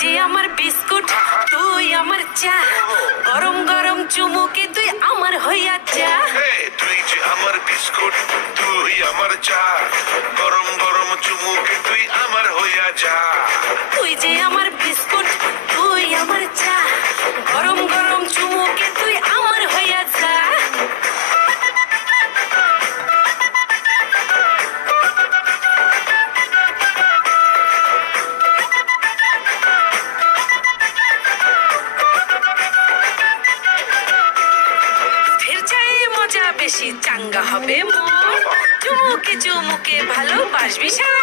যে আমার বিস্কুট তুই আমার চা গরম গরম চুমুকে তুই আমার হইয়া যা তুই যে আমার বিস্কুট তুই আমার চা গরম গরম চুমুকে তুই আমার হইয়া যা তুই যে আমার বিস্কুট তুই আমার চা গরম গরম চুমুকে তুই আমার হইয়া যা দুধের চায়ে মজা বেশি চাঙ্গা হবে মন চুমুকে চুমুকে ভালোবাসবি সারা